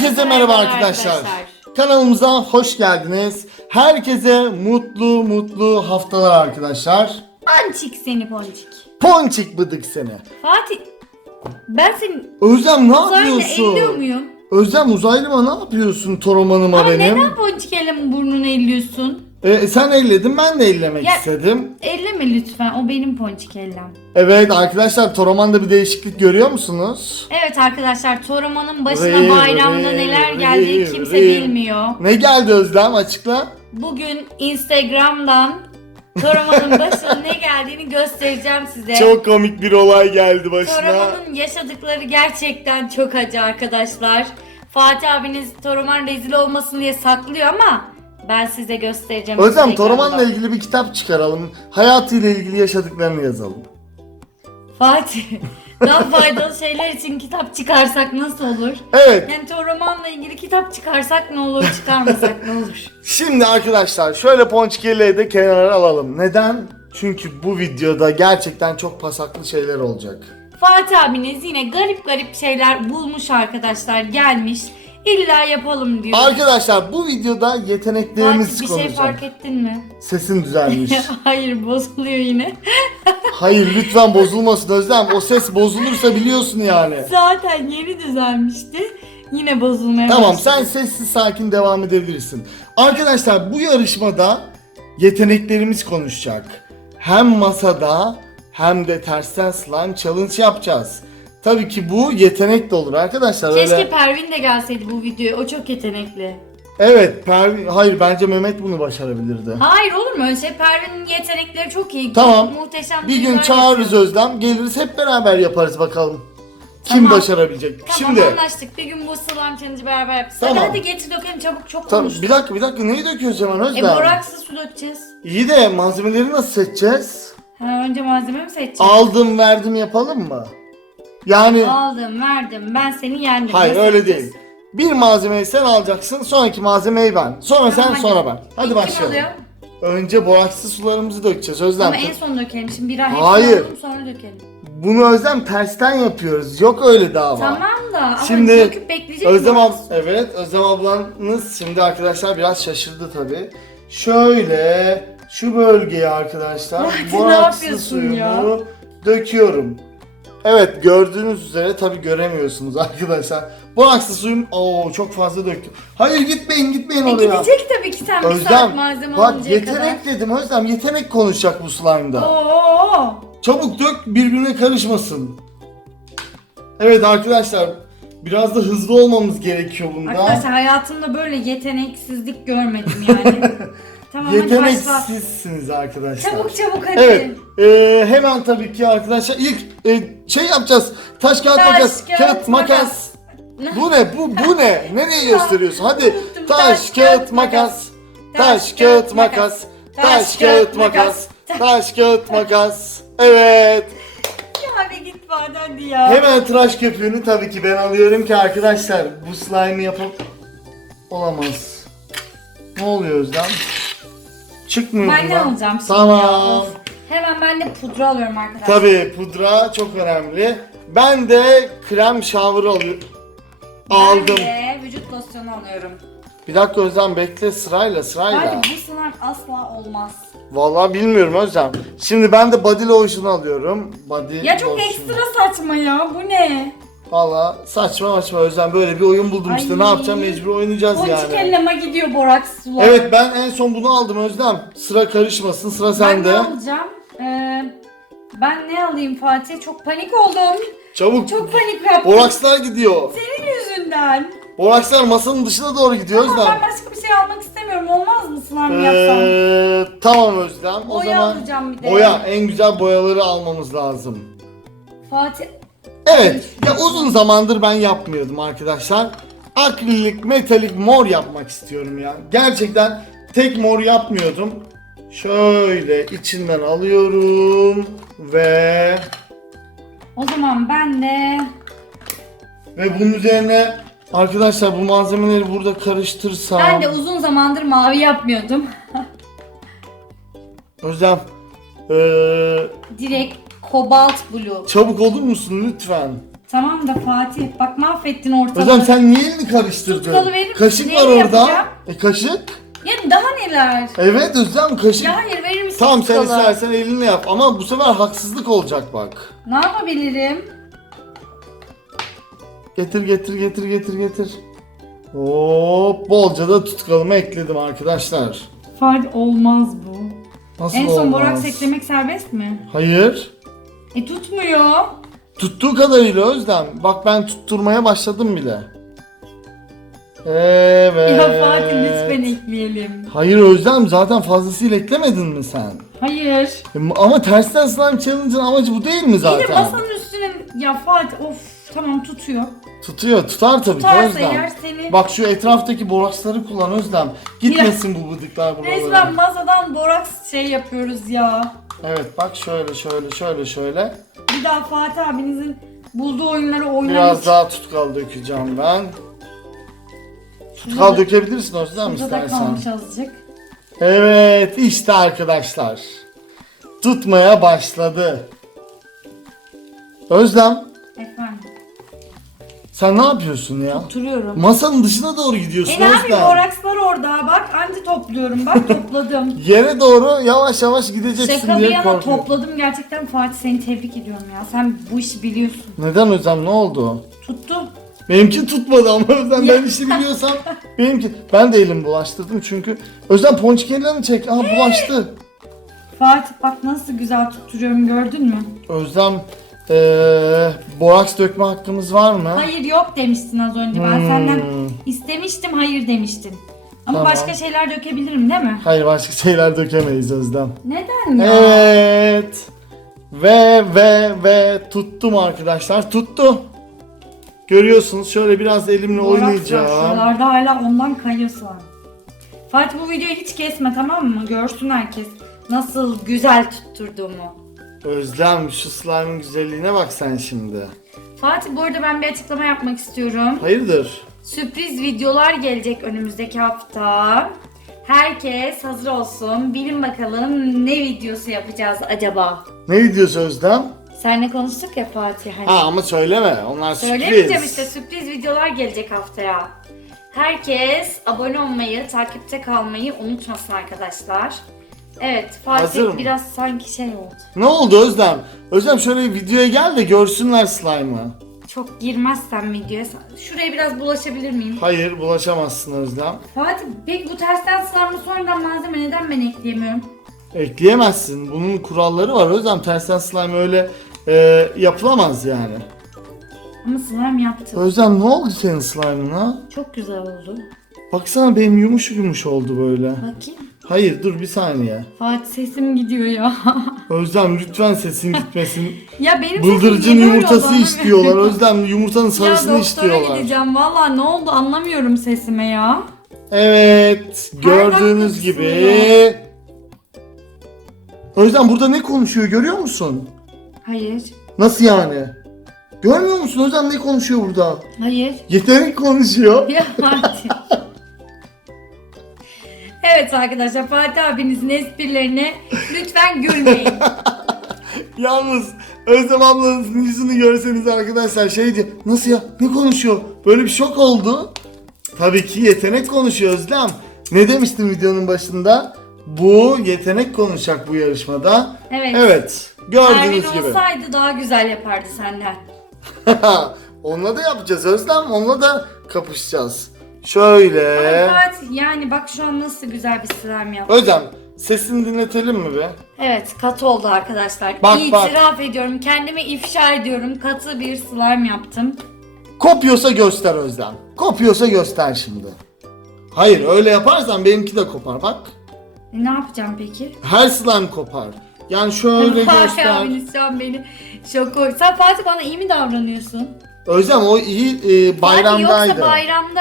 Herkese merhaba arkadaşlar. Kanalımıza hoş geldiniz. Herkese mutlu mutlu haftalar arkadaşlar. Ponçik seni ponçik. Ponçik bıdık seni. Fatih ben senin Özlem ne uzayla elliyor yapıyorsun? muyum? Özlem uzaylıma ne yapıyorsun toromanıma Ama benim? neden ponçik ellemin burnunu elliyorsun? E, sen elledin ben de ellemek Ya- istedim. Elleme lütfen o benim ponçik ellem. Evet arkadaşlar toromanda bir değişiklik görüyor musunuz? Evet arkadaşlar Toraman'ın başına Rey, bayramda rey, neler rey, geldiği kimse rey. bilmiyor. Ne geldi Özlem açıkla. Bugün Instagram'dan Toraman'ın başına ne geldiğini göstereceğim size. Çok komik bir olay geldi başına. Toraman'ın yaşadıkları gerçekten çok acı arkadaşlar. Fatih abiniz Toraman rezil olmasın diye saklıyor ama ben size göstereceğim. Özlem Instagram'da. Toroman'la ilgili bir kitap çıkaralım. Hayatıyla ilgili yaşadıklarını yazalım. Fatih daha faydalı şeyler için kitap çıkarsak nasıl olur? Evet. Yani Toraman'la ilgili kitap çıkarsak ne olur çıkarmasak ne olur? Şimdi arkadaşlar şöyle ponçikeliği de kenara alalım. Neden? Çünkü bu videoda gerçekten çok pasaklı şeyler olacak. Fatih abiniz yine garip garip şeyler bulmuş arkadaşlar gelmiş. İlla yapalım diyor. Arkadaşlar bu videoda yeteneklerimiz Fatih bir şey konuşacak. fark ettin mi? Sesin düzelmiş. Hayır bozuluyor yine. Hayır lütfen bozulmasın Özlem. O ses bozulursa biliyorsun yani. Zaten yeni düzelmişti. Yine bozulmaya Tamam başladı. sen sessiz sakin devam edebilirsin. Arkadaşlar bu yarışmada yeteneklerimiz konuşacak. Hem masada hem de tersten slime challenge yapacağız. Tabii ki bu yetenek de olur arkadaşlar. Keşke Öyle... Pervin de gelseydi bu videoya. O çok yetenekli. Evet, Pervin... Hayır bence Mehmet bunu başarabilirdi. Hayır olur mu öyle şey? Pervin'in yetenekleri çok iyi. Tamam. Muhteşem Bir gün çağırırız. Özlem, geliriz hep beraber yaparız bakalım. Kim Tamam. başarabilecek? Tamam Şimdi anlaştık. Bir gün bu slime challenge'ı beraber yapacağız. Tamam. Hadi hadi getir dökelim çabuk çok Tamam, konuştuk. bir dakika bir dakika neyi döküyoruz hemen E Özlem? boraksız su dökeceğiz. İyi de malzemeleri nasıl seçeceğiz? Ha, önce malzeme mi seçeceğiz? Aldım verdim yapalım mı? Yani Aldım verdim. Ben seni yendim. hayır Nasıl öyle yapacağız? değil. Bir malzemeyi sen alacaksın, sonraki malzemeyi ben. Sonra Tamam, sen, sonra ben. Hadi İlk başlayalım. Kim alıyor? Önce boraksız sularımızı dökeceğiz Özlem. Ama en son dökelim. Şimdi bir ay Hayır. alalım sonra dökelim. Bunu Özlem tersten yapıyoruz. Yok öyle dava. Tamam da ama Şimdi döküp bekleyecek Özlem mi? ab evet Özlem ablanız şimdi arkadaşlar biraz şaşırdı tabi. Şöyle şu bölgeye arkadaşlar Fatih, ne yapıyorsun suyumu ya? döküyorum. Evet gördüğünüz üzere tabi göremiyorsunuz arkadaşlar. Borakslı suyum oo çok fazla döktüm. Hayır gitmeyin gitmeyin E oraya. gidecek tabii ki sen bir saat malzeme bak alıncaya yetenek dedim Özlem yetenek konuşacak bu slime'da. kadar. Oo. Çabuk dök birbirine karışmasın. Evet arkadaşlar biraz da hızlı olmamız gerekiyor bunda. Arkadaşlar hayatımda böyle yeteneksizlik görmedim yani. tamam hadi. Yeteneksizsiniz arkadaşlar. Çabuk çabuk hadi. Evet e, hemen tabii ki arkadaşlar ilk e, şey yapacağız. Taş kağıt Taş, makas. kağıt, Kağıt makas. makas. Bu ne bu bu ne? Nereye gösteriyorsun? Hadi Unuttum. taş kağıt makas. Taş kağıt makas. Taş kağıt makas. Taş kağıt makas. Evet. Ya bir git hadi ya. Hemen tıraş köpüğünü tabii ki ben alıyorum ki arkadaşlar bu slime'ı yapıp olamaz. Ne oluyor Özlem? Çıkmıyor Ben ne bundan. alacağım şimdi Tamam. Of. Hemen ben de pudra alıyorum arkadaşlar. Tabii pudra çok önemli. Ben de krem shower alıyorum. Ben Aldım. de vücut losyonu alıyorum. Bir dakika Özlem bekle sırayla sırayla. Hadi bu slime asla olmaz. Vallahi bilmiyorum Özlem. Şimdi ben de body lotion alıyorum. Body Ya çok lotion. ekstra saçma ya bu ne? Valla saçma saçma Özlem böyle bir oyun buldum işte Ay. ne yapacağım mecbur oynayacağız Ponçik yani. elleme gidiyor boraks sular. Evet ben en son bunu aldım Özlem. Sıra karışmasın sıra Ben sende. ne alacağım? Ee, ben ne alayım Fatih? Çok panik oldum. Çabuk. Çok panik yaptım. Borakslar gidiyor. Senin yüzünden. Borakslar masanın dışına doğru gidiyor Ama Özlem. ben başka bir şey almak istemiyorum. Olmaz mı slime yapsam? Ee, tamam Özlem. O Boya zaman alacağım bir de. boya en güzel boyaları almamız lazım. Fatih Evet. Ya uzun zamandır ben yapmıyordum arkadaşlar. Akrilik, metalik mor yapmak istiyorum ya. Gerçekten tek mor yapmıyordum. Şöyle içinden alıyorum ve o zaman ben de ve bunun üzerine arkadaşlar bu malzemeleri burada karıştırsam. ben de uzun zamandır mavi yapmıyordum. Özlem ee, Direkt kobalt blue. çabuk olur musun lütfen? Tamam da Fatih bak mahvettin ortalığı. Özlem sen niye elini karıştırdın? Tutkalı verir misin? Kaşık Neyle var orada. yapacağım? E kaşık? Ya daha neler? Evet Özlem kaşık. Ya hayır verir misin Tamam sen tutkalı? istersen elinle yap ama bu sefer haksızlık olacak bak. Ne yapabilirim? Getir getir getir getir getir. Hop bolca da tutkalımı ekledim arkadaşlar. Fatih olmaz bu. Nasıl en son olmaz? boraks eklemek serbest mi? Hayır. E tutmuyor. Tuttuğu kadarıyla Özlem. Bak ben tutturmaya başladım bile. Evet. Ya Fatih lütfen ekleyelim. Hayır Özlem zaten fazlasıyla eklemedin mi sen? Hayır. E, Ama tersten slime challenge'ın amacı bu değil mi Bir de zaten? masanın üstüne ya Fatih of tamam tutuyor. Tutuyor tutar tabii Tutarsa Özlem. eğer seni Bak şu etraftaki boraksları kullan Özlem. Gitmesin bu bıdıklar buralara. resmen masadan boraks şey yapıyoruz ya. Evet bak şöyle şöyle şöyle şöyle. Bir daha Fatih abinizin bulduğu oyunları oynamak Biraz daha tutkal dökeceğim ben. Tutkal dökebilirsin Özlem Burada da istersen. kalmış azıcık. Evet işte arkadaşlar. Tutmaya başladı. Özlem. Sen ne yapıyorsun ya? Oturuyorum. Masanın dışına doğru gidiyorsun E ne yapayım Özlem. borakslar orada bak anca topluyorum bak topladım. Yere doğru yavaş yavaş gideceksin Şaka bir diye yana korkuyorum. topladım gerçekten Fatih seni tebrik ediyorum ya. Sen bu işi biliyorsun. Neden Özlem ne oldu? Tuttu. Benimki tutmadı ama Özlem ben işi biliyorsam benimki. Ben de elimi bulaştırdım çünkü. Özlem ponçik ellerini çek. Aha bulaştı. Fatih bak nasıl güzel tutturuyorum gördün mü? Özlem eee boraks dökme hakkımız var mı? Hayır yok demiştin az önce. Ben Hmm. senden istemiştim hayır demiştin. Ama Tamam. başka şeyler dökebilirim değil mi? Hayır başka şeyler dökemeyiz Özlem. Neden ya? Evet. Ve ve ve tuttum arkadaşlar. Tuttu. Görüyorsunuz şöyle biraz elimle Boraks var oynayacağım. Şuralarda hala ondan kayıyorsun. Fatih bu videoyu hiç kesme tamam mı? Görsün herkes nasıl güzel tutturduğumu. Özlem şu slime'ın güzelliğine bak sen şimdi. Fatih bu arada ben bir açıklama yapmak istiyorum. Hayırdır? Sürpriz videolar gelecek önümüzdeki hafta. Herkes hazır olsun. Bilin bakalım ne videosu yapacağız acaba? Ne videosu Özlem? Seninle konuştuk ya Fatih hani. Ha ama söyleme. Onlar Söylemeyeceğim sürpriz. işte sürpriz videolar gelecek haftaya. Herkes abone olmayı, takipte kalmayı unutmasın arkadaşlar. Evet Hazır Fatih mı? biraz sanki şey oldu. Ne oldu Özlem? Özlem şöyle videoya gel de görsünler slime'ı. Çok girmezsem videoya. Şuraya biraz bulaşabilir miyim? Hayır bulaşamazsın Özlem. Fatih peki bu tersten sınavlı sonradan malzeme neden ben ekleyemiyorum? Ekleyemezsin. Bunun kuralları var Özlem. Tersten slime öyle e, yapılamaz yani. Ama slime yaptım. Özlem ne oldu senin slime'ına? Çok güzel oldu. Baksana benim yumuş yumuş oldu böyle. Bakayım. Hayır dur bir saniye. Fatih sesim gidiyor ya. Özlem lütfen sesin gitmesin. ya benim Bıldırcın sesim böyle yumurtası istiyorlar. Özlem yumurtanın Ya sarısını doktora istiyorlar. gideceğim. Valla ne oldu anlamıyorum sesime ya. Evet, gördüğünüz gibi. Özlem burada ne konuşuyor görüyor musun? Hayır. Nasıl yani? Görmüyor musun Özlem ne konuşuyor burada? Hayır. Yetenek konuşuyor. Ya Fatih. Evet arkadaşlar Fatih abinizin esprilerine lütfen gülmeyin. Yalnız Özlem ablanızın yüzünü görseniz arkadaşlar şey diyor. Nasıl ya? Ne konuşuyor? Böyle bir şok oldu. Tabii ki yetenek konuşuyor Özlem. Ne demiştim videonun başında? Bu yetenek konuşacak bu yarışmada. Evet. Evet. Gördüğünüz gibi. olsaydı daha güzel yapardı senden. onunla da yapacağız Özlem. Onunla da kapışacağız. Şöyle. Fatih yani bak şu an nasıl güzel bir slime yaptı. Özlem sesini dinletelim mi be? Evet katı oldu arkadaşlar. Bak, İtiraf ediyorum kendimi ifşa ediyorum. Katı bir slime yaptım. Kopuyorsa göster Özlem. Kopuyorsa göster şimdi. Hayır öyle yaparsan benimki de kopar bak. E, ne yapacağım peki? Her slime kopar. Yani şöyle Fatih göster. abiniz şu an beni şok koy. Sen Fatih bana iyi mi davranıyorsun? Özlem o iyi e, Fatih bayramdaydı. yoksa bayramda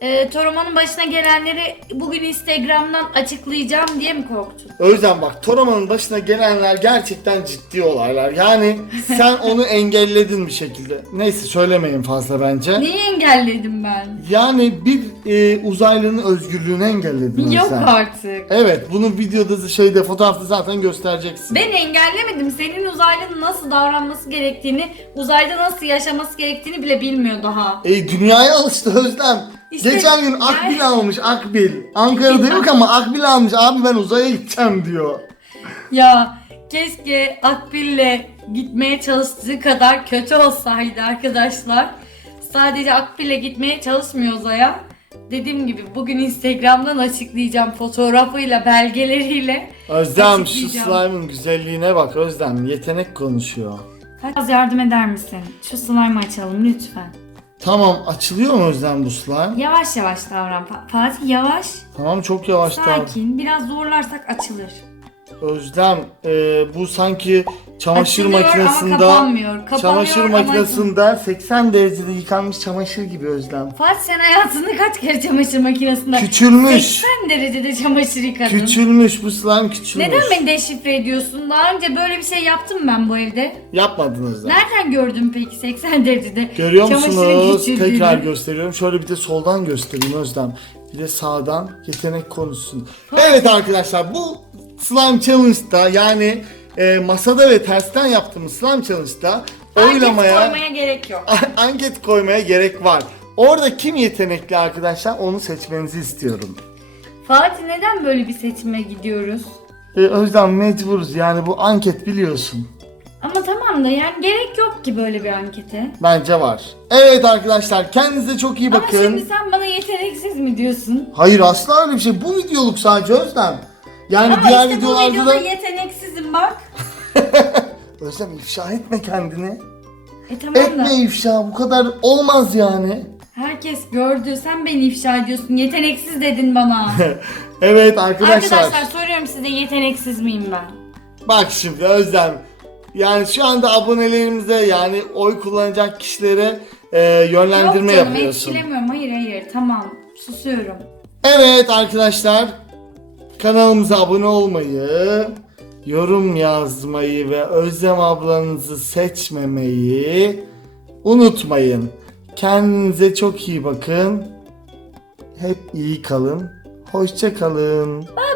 e, Toraman'ın başına gelenleri bugün Instagram'dan açıklayacağım diye mi korktun? O yüzden bak Toraman'ın başına gelenler gerçekten ciddi olaylar. Yani sen onu engelledin bir şekilde. Neyse söylemeyin fazla bence. Neyi engelledim ben? Yani bir e, uzaylının özgürlüğünü engelledin Yok sen. artık. Evet bunu videoda şeyde fotoğrafta zaten göstereceksin. Ben engellemedim. Senin uzaylının nasıl davranması gerektiğini, uzayda nasıl yaşaması gerektiğini bile bilmiyor daha. E dünyaya alıştı Özlem. İşte Geçen gün yani- Akbil almış Akbil. Ankara'da yok ama Akbil almış. Abi ben uzaya gideceğim diyor. Ya keşke Akbil'le gitmeye çalıştığı kadar kötü olsaydı arkadaşlar. Sadece Akbil'le gitmeye çalışmıyor uzaya. Dediğim gibi bugün Instagram'dan açıklayacağım fotoğrafıyla, belgeleriyle. Özlem şu Açıklayacağım. slime'ın güzelliğine bak Özlem. Yetenek konuşuyor. Az yardım eder misin? Şu slime'ı açalım lütfen. Tamam açılıyor mu Özlem bu slime? Yavaş yavaş davran. Fa- Fatih yavaş. Tamam çok yavaş davran. Sakin. Biraz zorlarsak açılır. Özlem e, bu sanki çamaşır Açılıyor ama makinesinde kapanmıyor. Kapanıyor çamaşır ama makinesinde 80 derecede yıkanmış çamaşır gibi Özlem. Fatih sen hayatında kaç kere çamaşır makinesinde Küçülmüş. 80 derecede çamaşır yıkadın. Küçülmüş bu slime küçülmüş. Neden beni deşifre ediyorsun? Daha önce böyle bir şey yaptım ben bu evde. Yapmadın Özlem. Nereden gördün peki 80 derecede Görüyor musunuz? küçüldüğünü? Tekrar gösteriyorum. Şöyle bir de soldan göstereyim Özlem. Bir de sağdan yetenek konuşsun. Evet arkadaşlar bu slime challenge'da yani e, masada ve tersten yaptığımız slime challenge'da Anket oylamaya koymaya gerek yok. anket koymaya gerek var. Orada kim yetenekli arkadaşlar onu seçmenizi istiyorum. Fatih neden böyle bir seçime gidiyoruz? E, Özlem mecburuz yani bu anket biliyorsun. Ama tamam da yani gerek yok ki böyle bir ankete. Bence var. Evet arkadaşlar kendinize çok iyi Ama bakın. şimdi sen bana yeteneksiz mi diyorsun? Hayır asla öyle bir şey. Bu videoluk sadece Özlem. Yani Ama diğer işte bu videolarda videoda da... yeteneksizim bak. Özlem ifşa etme kendini. E tamam da Etme ifşa bu kadar olmaz yani. herkes gördü. Sen beni ifşa ediyorsun. Yeteneksiz dedin bana. Evet arkadaşlar. Arkadaşlar soruyorum size yeteneksiz miyim ben? Bak şimdi Özlem. Yani şu anda abonelerimize yani oy kullanacak kişilere e, yönlendirme Yok canım yapıyorsun. etkilemiyorum. Hayır hayır tamam. Susuyorum. Evet arkadaşlar. Kanalımıza abone olmayı, yorum yazmayı ve Özlem ablanızı seçmemeyi unutmayın. Kendinize çok iyi bakın. Hep iyi kalın. Hoşça kalın. Bye